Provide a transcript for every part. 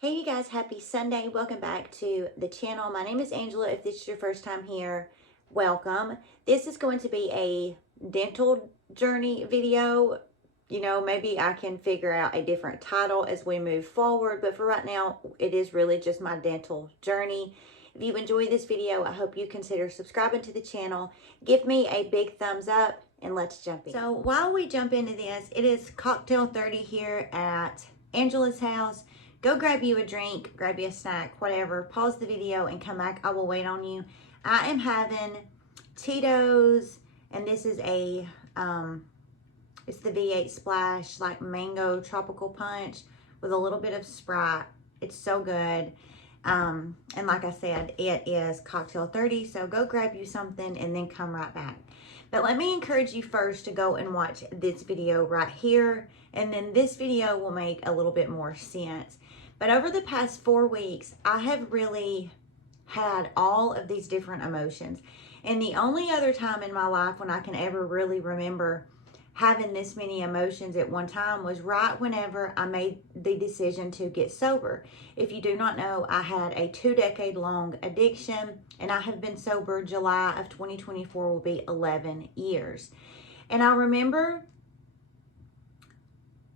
Hey you guys, happy Sunday. Welcome back to the channel. My name is Angela. If this is your first time here, welcome. This is going to be a dental journey video. You know, maybe I can figure out a different title as we move forward, but for right now, it is really just my dental journey. If you enjoy this video, I hope you consider subscribing to the channel. Give me a big thumbs up and let's jump in. So while we jump into this, it is cocktail 30 here at Angela's house. Go grab you a drink, grab you a snack, whatever. Pause the video and come back. I will wait on you. I am having Tito's, and this is it's the V8 Splash, like mango tropical punch with a little bit of Sprite. It's so good. And like I said, it is cocktail 30, so go grab you something and then come right back. But let me encourage you first to go and watch this video right here, and then this video will make a little bit more sense. But over the past 4 weeks, I have really had all of these different emotions. And the only other time in my life when I can ever really remember having this many emotions at one time was right whenever I made the decision to get sober. If you do not know, I had a 2-decade-long addiction, and I have been sober. July of 2024 will be 11 years. And I remember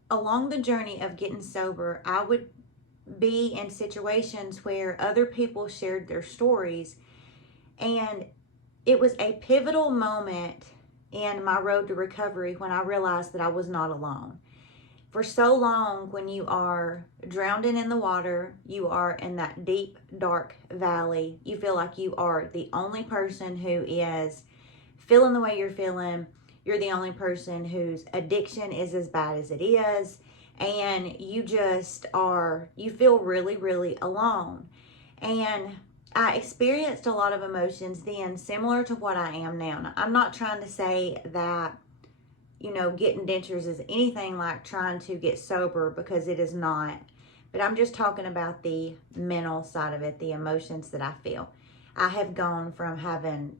along the journey of getting sober, I would be in situations where other people shared their stories, and it was a pivotal moment in my road to recovery when I realized that I was not alone. For so long, when you are drowning in the water, you are in that deep, dark valley, you feel like you are the only person who is feeling the way you're feeling. You're the only person whose addiction is as bad as it is. And you feel really, really alone. And I experienced a lot of emotions then, similar to what I am now. Now, I'm not trying to say that, getting dentures is anything like trying to get sober, because it is not. But I'm just talking about the mental side of it, the emotions that I feel. I have gone from having,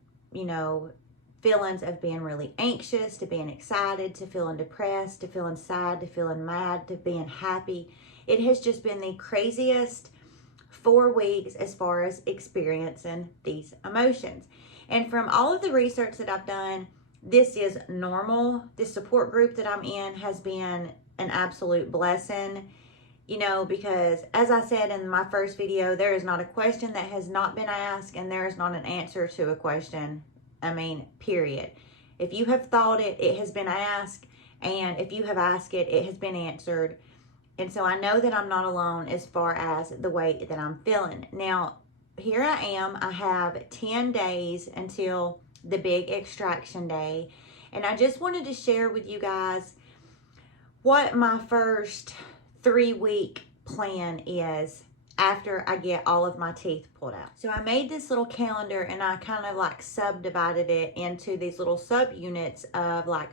feelings of being really anxious, to being excited, to feeling depressed, to feeling sad, to feeling mad, to being happy. It has just been the craziest 4 weeks as far as experiencing these emotions. And from all of the research that I've done, this is normal. This support group that I'm in has been an absolute blessing, because as I said in my first video, there is not a question that has not been asked, and there is not an answer to a question. Period. If you have thought it, it has been asked. And if you have asked it, it has been answered. And so I know that I'm not alone as far as the way that I'm feeling. Now, here I am. I have 10 days until the big extraction day. And I just wanted to share with you guys what my first 3-week plan is after I get all of my teeth pulled out. So I made this little calendar, and I kind of like subdivided it into these little subunits of like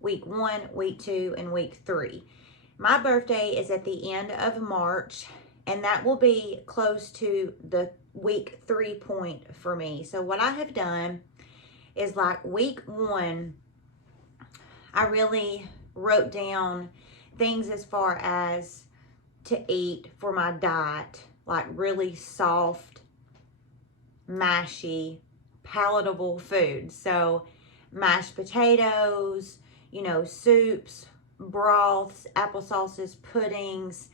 week 1, week 2, and week 3. My birthday is at the end of March, and that will be close to the week 3 point for me. So what I have done is, like, week 1, I really wrote down things as far as to eat for my diet, like really soft, mashy, palatable food. So mashed potatoes, soups, broths, applesauces, puddings,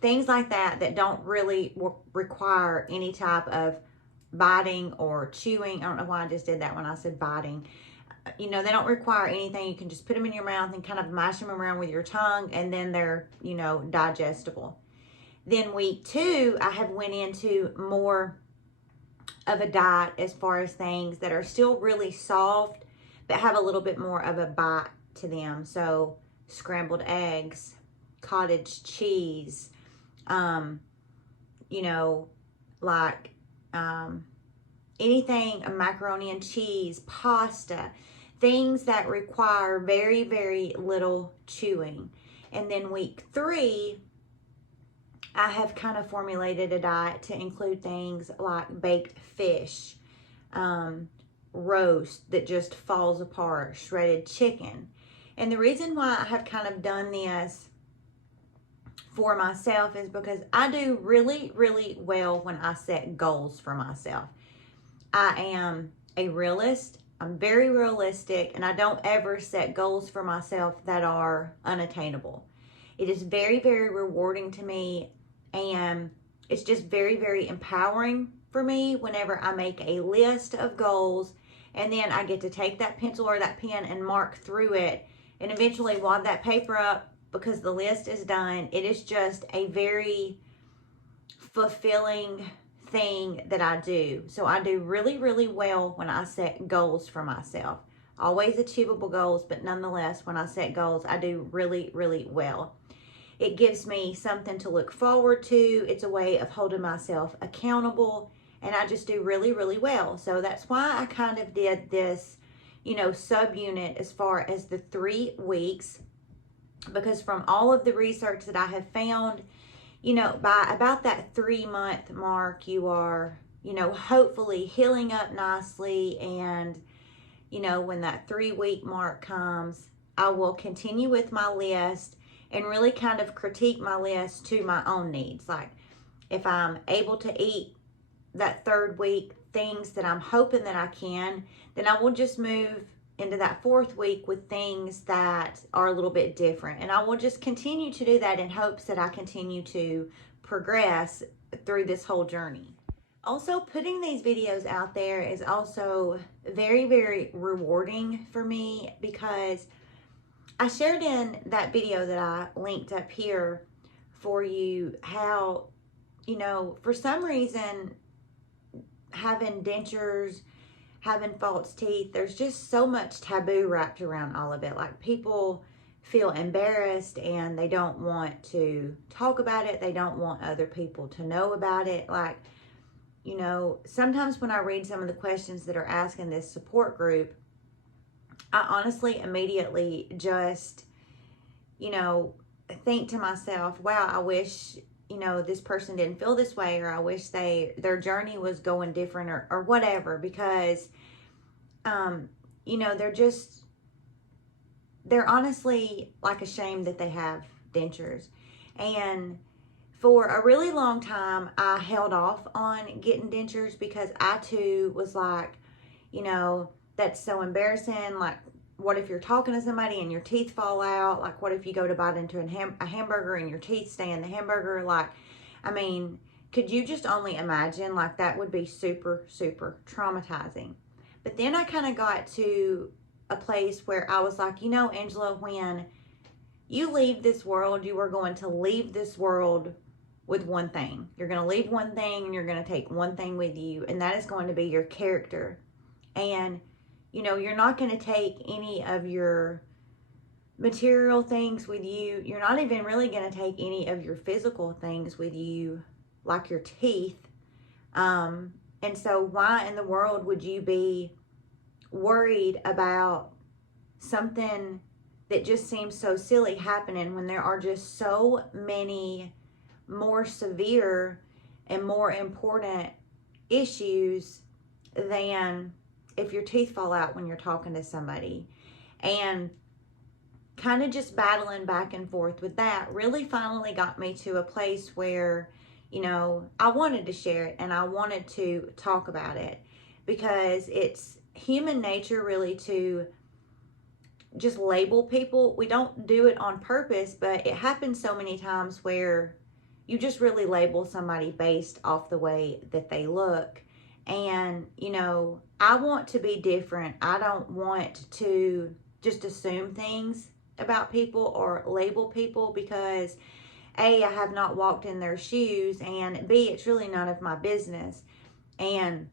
things like that that don't really require any type of biting or chewing. I don't know why I just did that when I said biting. They don't require anything. You can just put them in your mouth and kind of mash them around with your tongue, and then they're, digestible. Then week 2, I have went into more of a diet as far as things that are still really soft, but have a little bit more of a bite to them. So scrambled eggs, cottage cheese, anything, macaroni and cheese, pasta, things that require very, very little chewing. And then week 3, I have kind of formulated a diet to include things like baked fish, roast that just falls apart, shredded chicken. And the reason why I have kind of done this for myself is because I do really, really well when I set goals for myself. I am a realist. I'm very realistic, and I don't ever set goals for myself that are unattainable. It is very, very rewarding to me, and it's just very, very empowering for me whenever I make a list of goals, and then I get to take that pencil or that pen and mark through it and eventually wad that paper up because the list is done. It is just a very fulfilling thing that I do. So I do really, really well when I set goals for myself. Always achievable goals, but nonetheless, when I set goals, I do really, really well. It gives me something to look forward to. It's a way of holding myself accountable, and I just do really, really well. So that's why I kind of did this, subunit as far as the 3 weeks, because from all of the research that I have found, by about that 3-month mark, you are, hopefully healing up nicely. And, when that 3-week mark comes, I will continue with my list and really kind of critique my list to my own needs. Like, if I'm able to eat that 3rd week things that I'm hoping that I can, then I will just move into that 4th week with things that are a little bit different. And I will just continue to do that in hopes that I continue to progress through this whole journey. Also, putting these videos out there is also very, very rewarding for me, because I shared in that video that I linked up here for you how, for some reason, having dentures, having false teeth, there's just so much taboo wrapped around all of it. Like, people feel embarrassed and they don't want to talk about it. They don't want other people to know about it. Like, sometimes when I read some of the questions that are asked in this support group, I honestly immediately just, think to myself, wow, I wish, this person didn't feel this way, or I wish their journey was going different, or whatever, because, they're honestly like ashamed that they have dentures. And for a really long time, I held off on getting dentures because I too was like, that's so embarrassing. Like, what if you're talking to somebody and your teeth fall out? Like, what if you go to bite into a hamburger and your teeth stay in the hamburger? Like, I mean, could you just only imagine? Like, that would be super, super traumatizing. But then I kind of got to a place where I was like, Angela, when you leave this world, you are going to leave this world with one thing. You're going to leave one thing, and you're going to take one thing with you, and that is going to be your character. And you're not going to take any of your material things with you. You're not even really going to take any of your physical things with you, like your teeth. And so why in the world would you be worried about something that just seems so silly happening when there are just so many more severe and more important issues than if your teeth fall out when you're talking to somebody? And kind of just battling back and forth with that really finally got me to a place where, I wanted to share it and I wanted to talk about it, because it's human nature really to just label people. We don't do it on purpose, but it happens so many times where you just really label somebody based off the way that they look. And, I want to be different. I don't want to just assume things about people or label people, because A, I have not walked in their shoes, and B, it's really none of my business. And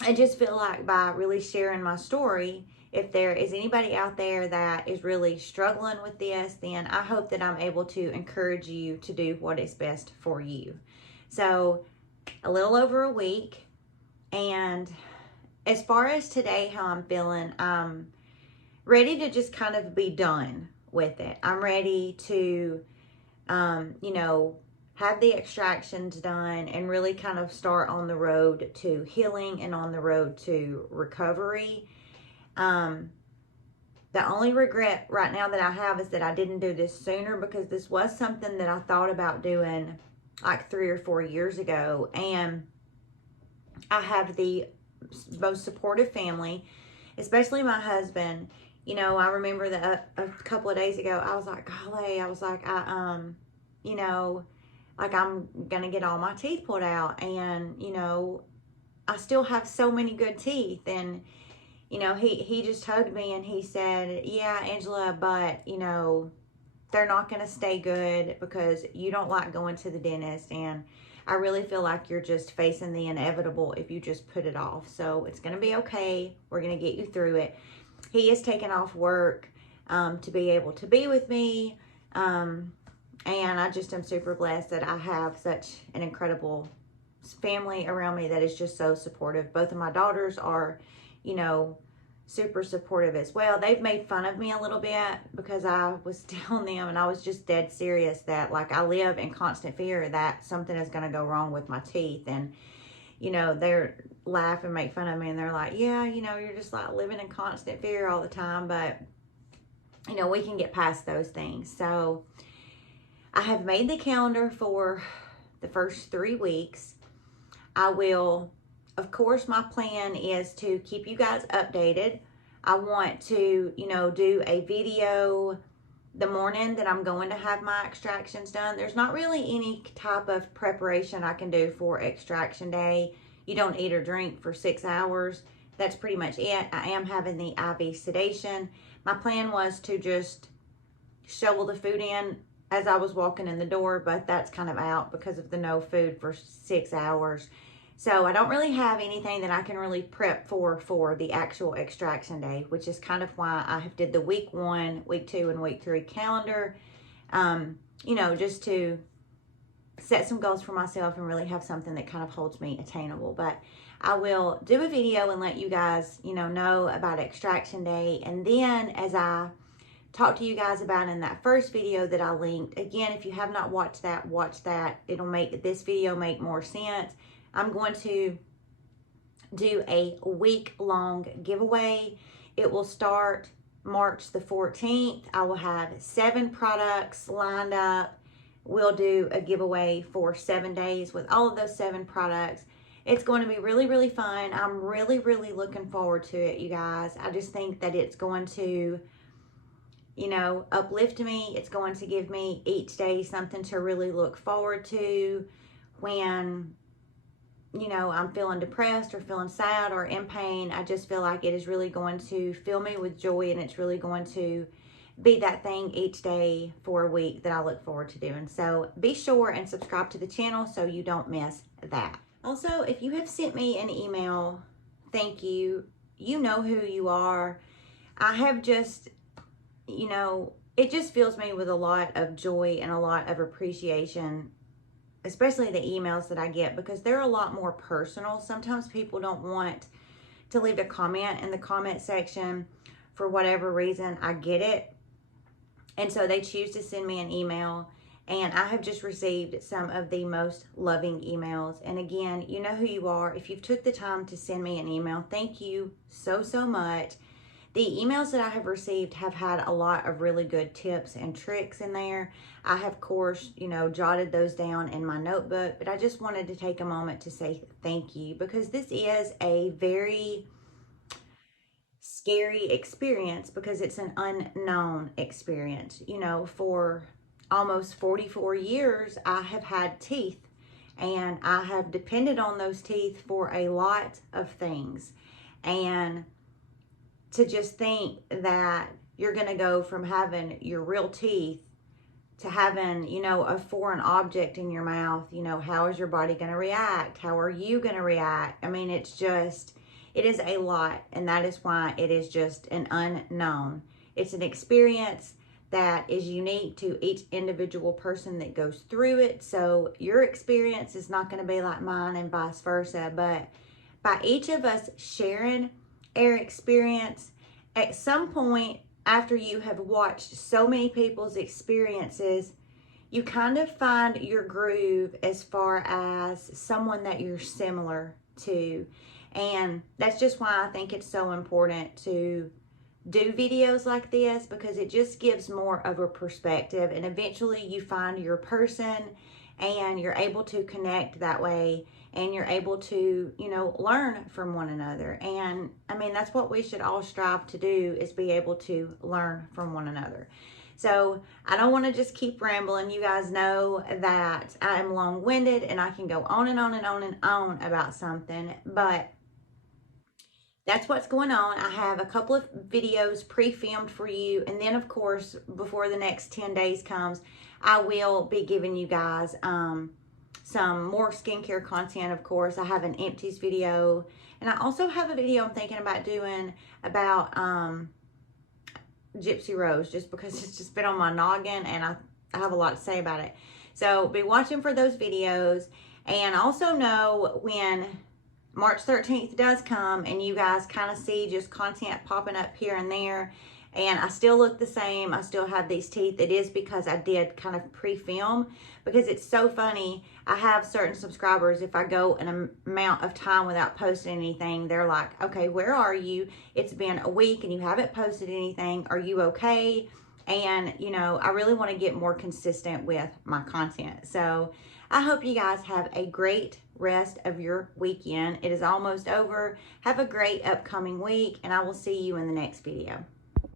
I just feel like by really sharing my story, if there is anybody out there that is really struggling with this, then I hope that I'm able to encourage you to do what is best for you. So, a little over a week, and as far as today, how I'm feeling, I'm ready to just kind of be done with it. I'm ready to, have the extractions done and really kind of start on the road to healing and on the road to recovery. The only regret right now that I have is that I didn't do this sooner, because this was something that I thought about doing like 3 or 4 years ago. And I have the most supportive family, especially my husband. You know, I remember that a couple of days ago, I was like, golly, I was like, you know, like I'm going to get all my teeth pulled out. And, you know, I still have so many good teeth. And, you know, he just hugged me and he said, yeah, Angela, but, you know, they're not going to stay good because you don't like going to the dentist. And I really feel like you're just facing the inevitable if you just put it off. So it's going to be okay. We're going to get you through it. He is taking off work to be able to be with me. And I just am super blessed that I have such an incredible family around me that is just so supportive. Both of my daughters are, you know, super supportive as well. They've made fun of me a little bit because I was telling them, and I was just dead serious, that like I live in constant fear that something is going to go wrong with my teeth. And, you know, they're laugh and make fun of me, and they're like, yeah, you know, you're just like living in constant fear all the time. But, you know, we can get past those things. So I have made the calendar for the first 3 weeks. I will, of course, my plan is to keep you guys updated. I want to, you know, do a video the morning that I'm going to have my extractions done. There's not really any type of preparation I can do for extraction day. You don't eat or drink for 6 hours. That's pretty much it. I am having the IV sedation. My plan was to just shovel the food in as I was walking in the door, but that's kind of out because of the no food for 6 hours. So I don't really have anything that I can really prep for the actual extraction day, which is kind of why I have did the week 1, week 2, and week 3 calendar, you know, just to set some goals for myself and really have something that kind of holds me attainable. But I will do a video and let you guys, you know about extraction day. And then as I talked to you guys about in that first video that I linked, again, if you have not watched that, watch that. It'll make this video make more sense. I'm going to do a week-long giveaway. It will start March the 14th. I will have 7 products lined up. We'll do a giveaway for 7 days with all of those 7 products. It's going to be really, really fun. I'm really, really looking forward to it, you guys. I just think that it's going to, you know, uplift me. It's going to give me each day something to really look forward to when, you know, I'm feeling depressed or feeling sad or in pain. I just feel like it is really going to fill me with joy, and it's really going to be that thing each day for a week that I look forward to doing. So be sure and subscribe to the channel so you don't miss that. Also, if you have sent me an email, thank you. You know who you are. I have just, you know, it just fills me with a lot of joy and a lot of appreciation, especially the emails that I get, because they're a lot more personal. Sometimes people don't want to leave a comment in the comment section for whatever reason. I get it. And so they choose to send me an email, and I have just received some of the most loving emails. And again, you know who you are. If you've took the time to send me an email, thank you so, so much. The emails that I have received have had a lot of really good tips and tricks in there. I have, of course, you know, jotted those down in my notebook, but I just wanted to take a moment to say thank you, because this is a very scary experience, because it's an unknown experience. You know, for almost 44 years, I have had teeth, and I have depended on those teeth for a lot of things. And to just think that you're going to go from having your real teeth to having, you know, a foreign object in your mouth, you know, how is your body going to react? How are you going to react? I mean, it's just, it is a lot. And that is why it is just an unknown. It's an experience that is unique to each individual person that goes through it. So your experience is not going to be like mine, and vice versa. But by each of us sharing our experience, at some point after you have watched so many people's experiences, you kind of find your groove as far as someone that you're similar to. And that's just why I think it's so important to do videos like this, because it just gives more of a perspective, and eventually you find your person and you're able to connect that way, and you're able to, you know, learn from one another. And I mean, that's what we should all strive to do, is be able to learn from one another. So I don't want to just keep rambling. You guys know that I am long-winded and I can go on and on and on and on about something, but that's what's going on. I have a couple of videos pre-filmed for you, and then of course, before the next 10 days comes, I will be giving you guys some more skincare content. Of course, I have an empties video, and I also have a video I'm thinking about doing about Gypsy Rose, just because it's just been on my noggin and I have a lot to say about it. So be watching for those videos, and also know when March 13th does come and you guys kind of see just content popping up here and there, and I still look the same, I still have these teeth, it is because I did kind of pre-film, because it's so funny. I have certain subscribers, if I go an amount of time without posting anything, they're like, okay, where are you? It's been a week and you haven't posted anything. Are you okay? And, you know, I really want to get more consistent with my content. So I hope you guys have a great rest of your weekend. It is almost over. Have a great upcoming week, and I will see you in the next video.